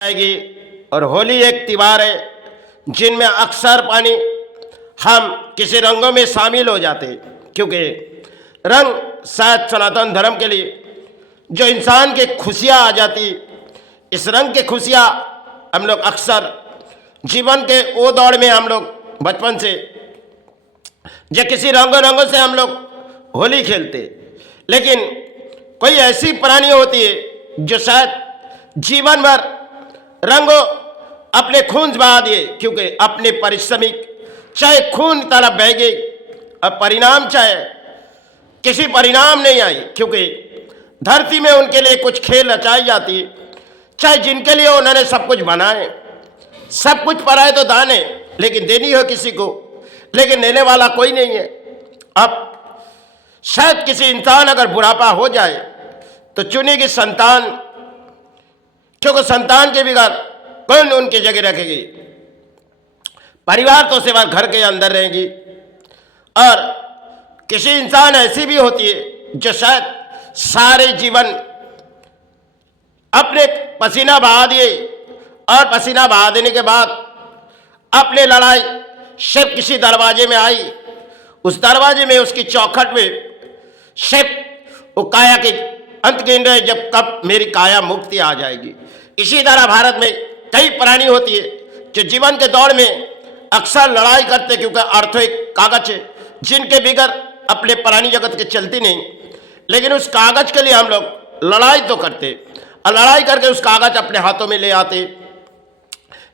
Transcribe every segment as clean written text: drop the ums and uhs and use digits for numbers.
आएगी। और होली एक त्योहार है जिनमें अक्सर पानी हम किसी रंगों में शामिल हो जाते, क्योंकि रंग शायद सनातन धर्म के लिए जो इंसान की खुशियाँ आ जाती, इस रंग की खुशियाँ हम लोग अक्सर जीवन के वो दौड़ में हम लोग बचपन से जो किसी रंगों से हम लोग होली खेलते, लेकिन कोई ऐसी प्राणी होती है जो शायद जीवन भर रंगों अपने खून बहा दिए, क्योंकि अपने परिश्रमिक चाहे खून तरफ बह गई, अब परिणाम चाहे किसी परिणाम नहीं आई, क्योंकि धरती में उनके लिए कुछ खेल रचाई जाती, चाहे जिनके लिए उन्होंने सब कुछ बनाए, सब कुछ पराए तो दान है, लेकिन देनी हो किसी को, लेकिन लेने वाला कोई नहीं है। अब शायद किसी इंसान अगर बुढ़ापा हो जाए तो चुनेगी संतान, क्योंकि संतान के बिगैर कौन उनकी जगह रखेगी। परिवार तो सिवा घर के अंदर रहेगी। और किसी इंसान ऐसी भी होती है जो शायद सारे जीवन अपने पसीना बहा दिए, और पसीना बहा देने के बाद अपने लड़ाई सिर्फ किसी दरवाजे में आई, उस दरवाजे में उसकी चौखट में सिर्फ वो काया के अंत गिन रहे जब कब मेरी काया मुक्ति आ जाएगी। इसी तरह भारत में कई प्राणी होती है जो जीवन के दौर में अक्सर लड़ाई करते, क्योंकि अर्थों एक कागज है जिनके बिगैर अपने प्राणी जगत के चलती नहीं, लेकिन उस कागज के लिए हम लोग लड़ाई तो करते, और लड़ाई करके उस कागज अपने हाथों में ले आते,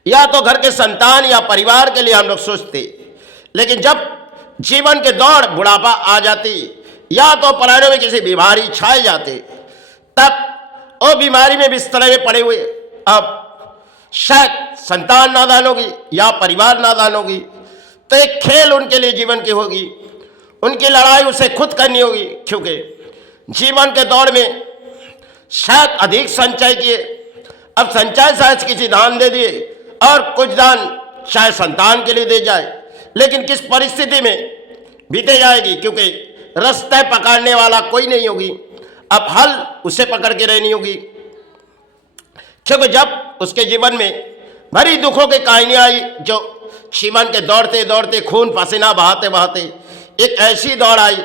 या तो घर के संतान या परिवार के लिए हम लोग सोचते। लेकिन जब जीवन के दौर बुढ़ापा आ जाती, या तो प्राणियों में किसी बीमारी छाए जाते, तब वो बीमारी में बिस्तर में पड़े हुए अब शायद संतान नादान होगी या परिवार नादान होगी, तो एक खेल उनके लिए जीवन की होगी, उनकी लड़ाई उसे खुद करनी होगी, क्योंकि जीवन के दौर में शायद अधिक संचय किए, अब संचय शायद किसी दान दे दिए, और कुछ दान शायद संतान के लिए दे जाए, लेकिन किस परिस्थिति में बीते जाएगी, क्योंकि रास्ते पकड़ने वाला कोई नहीं होगी, अब हल उसे पकड़ के रहनी होगी। क्योंकि जब उसके जीवन में भरी दुखों की कहानी आई, जो जीवन के दौड़ते दौड़ते खून पसीना बहाते बहाते एक ऐसी दौड़ आई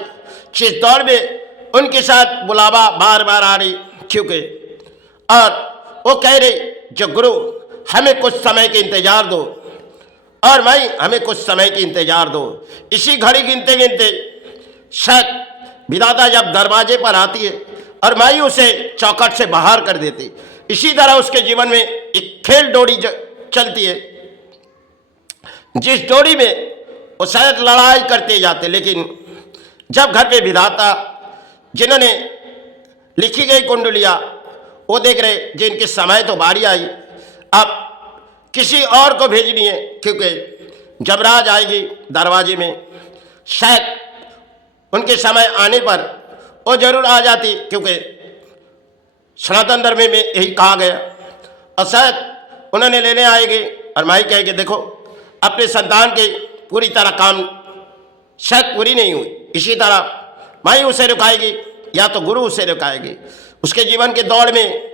जिस दौड़ में उनके साथ बुलावा बार बार आ रही, क्योंकि और वो कह रही जो गुरु हमें कुछ समय के इंतजार दो, और भाई हमें कुछ समय के इंतजार दो। इसी घड़ी गिनते गिनते शायद विधाता जब दरवाजे पर आती है और माई उसे चौखट से बाहर कर देती, इसी तरह उसके जीवन में एक खेल डोरी चलती है, जिस डोरी में वो शायद लड़ाई करते जाते, लेकिन जब घर पे विधाता जिन्होंने लिखी गई कुंडलियाँ वो देख रहे जिनके समय तो बारी आई, अब किसी और को भेजनी है, क्योंकि जमराज आएगी दरवाजे में, शायद उनके समय आने पर वो जरूर आ जाती, क्योंकि सनातन धर्म में यही कहा गया, और शायद उन्होंने लेने आएगी और माई कहेगी देखो अपने संतान के पूरी तरह काम शायद पूरी नहीं हुई, इसी तरह माई उसे रुकाएगी या तो गुरु उसे रुकाएगी। उसके जीवन के दौड़ में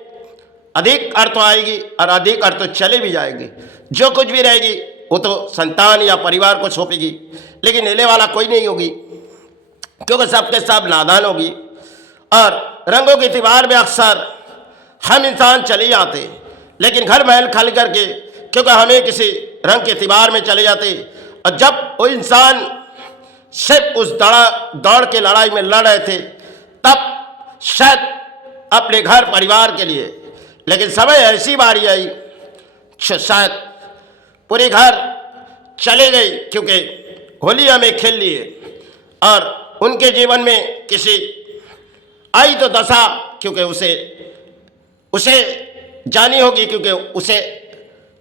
अधिक अर्थ आएगी और अधिक अर्थ चले भी जाएगी, जो कुछ भी रहेगी वो तो संतान या परिवार को सौंपेगी, लेकिन लेने वाला कोई नहीं होगी, क्योंकि सबके सब नादान होगी। और रंगों के त्योहार में अक्सर हम इंसान चले जाते, लेकिन घर महल खाली करके, क्योंकि हमें किसी रंग के त्योहार में चले जाते, और जब वो इंसान सिर्फ उस दौड़ के लड़ाई में लड़ रहे थे, तब शायद अपने घर परिवार के लिए, लेकिन समय ऐसी बारी आई शायद पूरे घर चले गए, क्योंकि होली हमें खेल लिए, और उनके जीवन में किसी आई तो दशा, क्योंकि उसे जानी होगी, क्योंकि उसे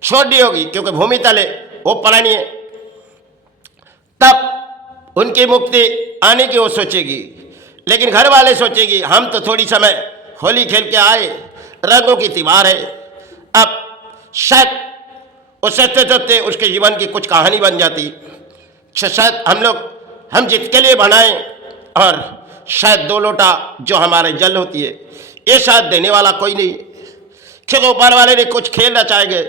छोड़नी होगी, क्योंकि भूमि तले वो प्राणी है, तब उनकी मुक्ति आने की वो सोचेगी। लेकिन घर वाले सोचेगी हम तो थोड़ी समय होली खेल के आए, रंगों की त्योहार है, अब शायद वो सोचते सोचते उसके जीवन की कुछ कहानी बन जाती, शायद हम जिसके लिए बनाए, और शायद 2 लोटा जो हमारे जल होती है ये शायद देने वाला कोई नहीं, क्योंकि ऊपर वाले ने कुछ खेल रचाएंगे।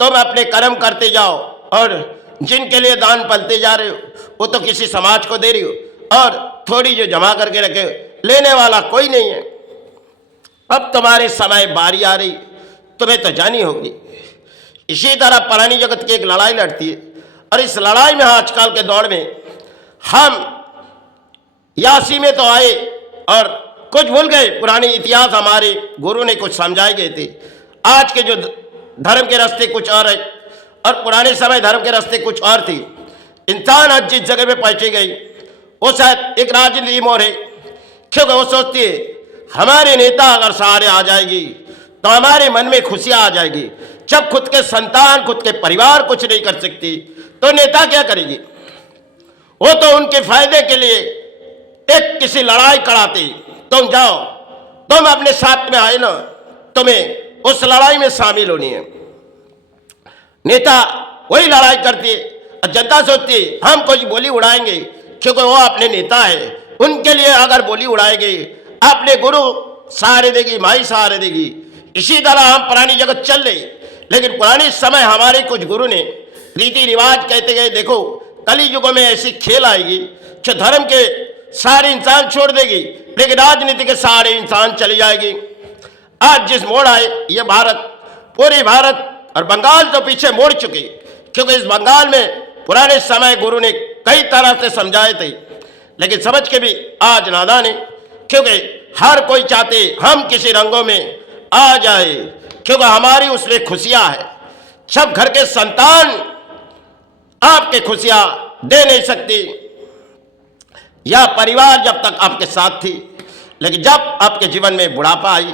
तुम अपने कर्म करते जाओ और जिनके लिए दान पलते जा रहे हो वो तो किसी समाज को दे रही हो और थोड़ी जो जमा करके रखे, लेने वाला कोई नहीं है। अब तुम्हारे समय बारी आ रही, तुम्हें तो जानी होगी। इसी तरह प्राणी जगत की एक लड़ाई लड़ती है और इस लड़ाई में आजकल के दौर में हम यासी में तो आए और कुछ भूल गए। पुरानी इतिहास हमारे गुरु ने कुछ समझाए गए थे। आज के जो धर्म के रास्ते कुछ और है और पुराने समय धर्म के रास्ते कुछ और थी। इंसान आज जिस जगह पे पहुंची गई वो शायद एक राजनीति मोड़ है, क्योंकि वो सोचती है हमारे नेता अगर सहारे आ जाएगी तो हमारे मन में खुशियां आ जाएगी। जब खुद के संतान खुद के परिवार कुछ नहीं कर सकती तो नेता क्या करेगी? वो तो उनके फायदे के लिए एक किसी लड़ाई कराते, तुम जाओ, तुम अपने साथ में आए ना, तुम्हें उस लड़ाई में शामिल होनी है। नेता वही लड़ाई करती है और जनता सोचती है हम कोई बोली उड़ाएंगे क्योंकि वो अपने नेता है, उनके लिए अगर बोली उड़ाएंगे अपने गुरु सहारे देगी, माई सहारे देगी। इसी तरह हम पुरानी जगत चल रही, लेकिन पुराने समय हमारे कुछ गुरु ने रीति रिवाज कहते गए देखो कली युगों में ऐसी खेल आएगी जो धर्म के सारे इंसान छोड़ देगी लेकिन राजनीति के सारे इंसान चली जाएगी। आज जिस मोड़ आए ये भारत, पूरे भारत और बंगाल तो पीछे मोड़ चुके, क्योंकि इस बंगाल में पुराने समय गुरु ने कई तरह से समझाए थे लेकिन समझ के भी आज नादान है, क्योंकि हर कोई चाहते हम किसी रंगों में आ जाए, क्योंकि हमारी उसमें खुशियां है। सब घर के संतान आपके खुशियां दे नहीं सकती, या परिवार जब तक आपके साथ थी, लेकिन जब आपके जीवन में बुढ़ापा आई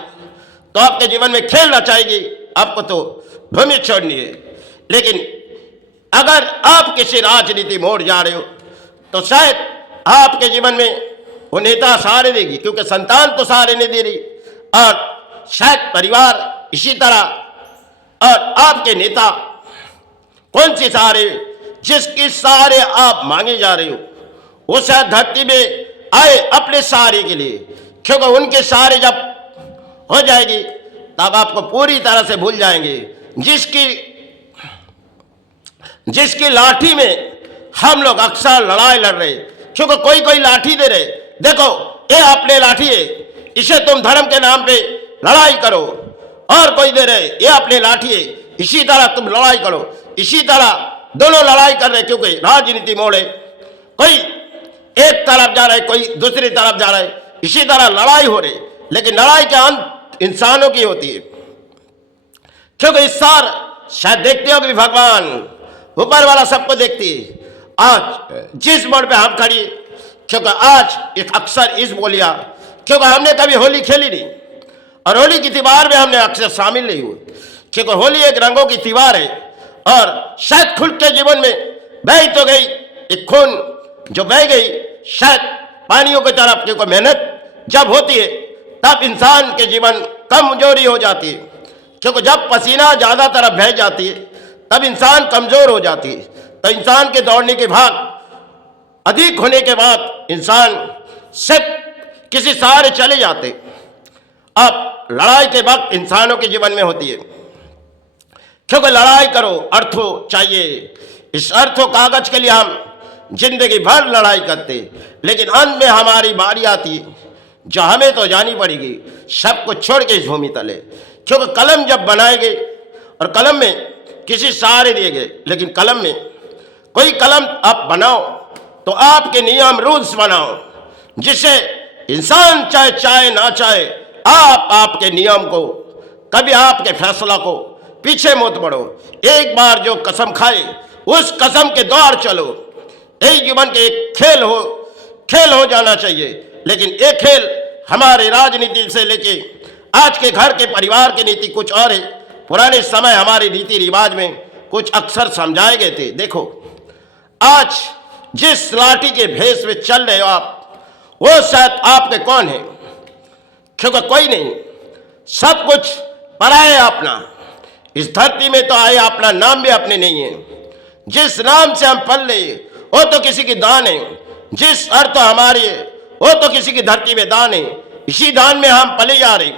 तो आपके जीवन में खेल रचाएगी, आपको तो भूमि छोड़नी है। लेकिन अगर आप किसी राजनीति मोड़ जा रहे हो तो शायद आपके जीवन में वो नेता सहारे देगी, क्योंकि संतान तो सहारे नहीं दे रही, और शायद परिवार इसी तरह, और आपके नेता कौन सी सहारे, जिसके सहारे आप मांगे जा रहे हो वो शायद धरती में आए अपने सहारे के लिए, क्योंकि उनके सहारे जब हो जाएगी तब आपको पूरी तरह से भूल जाएंगे। जिसकी लाठी में हम लोग अक्सर लड़ाई लड़ रहे, क्योंकि कोई कोई लाठी दे रहे, देखो ये अपने लाठी है, इसे तुम धर्म के नाम पे लड़ाई करो, और कोई दे रहे ये अपने लाठी है, इसी तरह तुम लड़ाई करो। इसी तरह दोनों लड़ाई कर रहे, क्योंकि राजनीति मोड़ है, कोई एक तरफ जा रहा है कोई दूसरी तरफ जा रहा है, इसी तरह लड़ाई हो रही, लेकिन लड़ाई के अंत इंसानों की होती है। क्योंकि इस सार शायद देखते हो कि भगवान ऊपर वाला सबको देखती है। आज जिस मोड़ पे हम खड़ी, क्योंकि आज एक अक्सर इस बोलिया, क्योंकि हमने कभी होली खेली नहीं और होली की त्योहार में हमने अक्सर शामिल नहीं हुए, क्योंकि होली एक रंगों की त्योहार है और शायद खुद के जीवन में बह तो गई एक खून जो बह गई शायद पानियों की तरफ, क्योंकि मेहनत जब होती है तब इंसान के जीवन कमजोरी हो जाती है, क्योंकि जब पसीना ज्यादा तरफ बह जाती है तब इंसान कमजोर हो जाती है। तो इंसान के दौड़ने के भाग अधिक होने के बाद इंसान सिर्फ किसी सहारे चले जाते। अब लड़ाई के वक्त इंसानों के जीवन में होती है, क्योंकि लड़ाई करो अर्थो चाहिए, इस अर्थो कागज के लिए हम जिंदगी भर लड़ाई करते, लेकिन अंत में हमारी बारी आती है जो हमें तो जानी पड़ेगी सब कुछ छोड़ के इस भूमि तले, क्योंकि कलम जब बनाए गए और कलम में किसी सहारे दिए गए, लेकिन कलम में कोई कलम आप बनाओ तो आपके नियम रूल्स बनाओ, जिससे इंसान चाहे चाहे ना चाहे आप आपके नियम को, कभी आपके फैसला को पीछे मत बढ़ो। एक बार जो कसम खाए उस कसम के द्वार चलो। यही जीवन के एक खेल हो जाना चाहिए, लेकिन एक खेल हमारे राजनीति से लेके आज के घर के परिवार की नीति कुछ और है। पुराने समय हमारे रीति रिवाज में कुछ अक्सर समझाए गए थे। देखो आज जिस लाठी के भेष में चल रहे हो आप, वो शायद आपके कौन है, क्योंकि कोई नहीं, सब कुछ पराया अपना। इस धरती में तो आए अपना नाम भी अपने नहीं है। जिस नाम से हम पल रहे वो तो किसी की दान है, जिस अर्थ हमारी है वो तो किसी की धरती में दान है। इसी दान में हम पले जा रहे,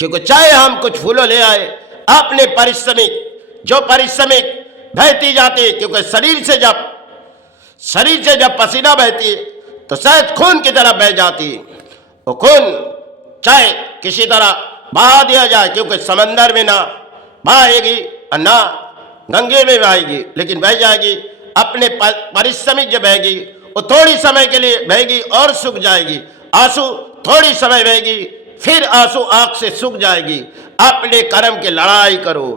क्योंकि चाहे हम कुछ फूलों ले आए, अपने परिश्रमिक जो परिश्रमिक बहती जाती है, क्योंकि शरीर से जब पसीना बहती है तो शायद खून की तरह बह जाती है। वो खून चाहे किसी तरह बहा दिया जाए, क्योंकि समंदर में ना बहाएगी और ना गंगे में बहाएगी, लेकिन बह जाएगी। अपने परिश्रमिक जो बहेगी वो थोड़ी समय के लिए बहेगी और सूख जाएगी। आंसू थोड़ी समय बहेगी, फिर आंसू आंख से सूख जाएगी। अपने कर्म की लड़ाई करो,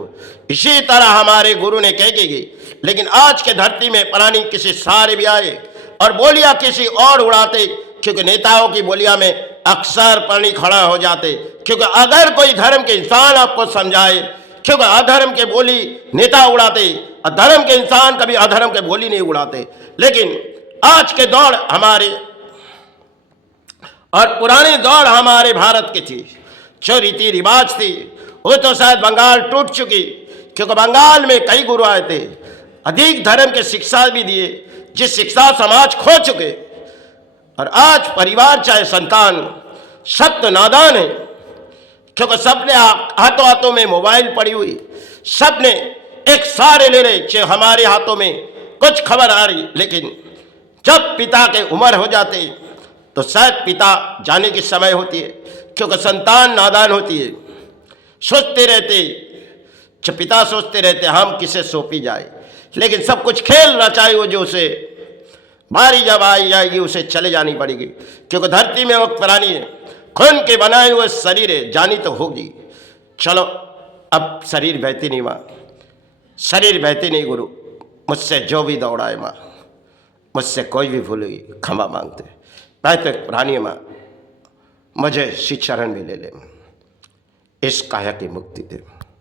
इसी तरह हमारे गुरु ने कह दी। लेकिन आज के धरती में प्राणी किसी सहारे भी आए और बोलियां किसी और उड़ाते, क्योंकि नेताओं की बोलियां में अक्सर प्राणी खड़ा हो जाते। क्योंकि अगर कोई धर्म के इंसान आपको समझाए, क्योंकि अधर्म के बोली नेता उड़ाते और धर्म के इंसान कभी अधर्म के बोली नहीं उड़ाते। लेकिन आज के दौड़ हमारे और पुराने दौड़ हमारे भारत की थी, जो रीति रिवाज थी वो तो शायद बंगाल टूट चुकी, क्योंकि बंगाल में कई गुरु आए थे, अधिक धर्म की शिक्षा भी दिए, जिस शिक्षा समाज खो चुके। और आज परिवार चाहे संतान सब तो नादान है, क्योंकि सबने हाथों हाथों में मोबाइल पड़ी हुई, सबने एक सारे ले रहे, चाहे हमारे हाथों में कुछ खबर आ रही। लेकिन जब पिता के उम्र हो जाते तो शायद पिता जाने की समय होती है, क्योंकि संतान नादान होती है। सोचते रहते, जब पिता सोचते रहते हम किसे सौंपी जाए, लेकिन सब कुछ खेल रचाए वो जो उसे बारी जब आई जाएगी उसे चले जानी पड़ेगी, क्योंकि धरती में वक्त पुरानी है, खून के बनाए हुए शरीर है, जानी तो होगी। चलो अब शरीर बहती नहीं माँ, शरीर बहती नहीं गुरु, मुझसे जो भी दौड़ाए माँ, मुझसे कोई भी भूलेगी क्षमा मांगते। मैं तो एक पुरानी माँ, मुझे श्री चरण में ले ले, इस काया की मुक्ति दे।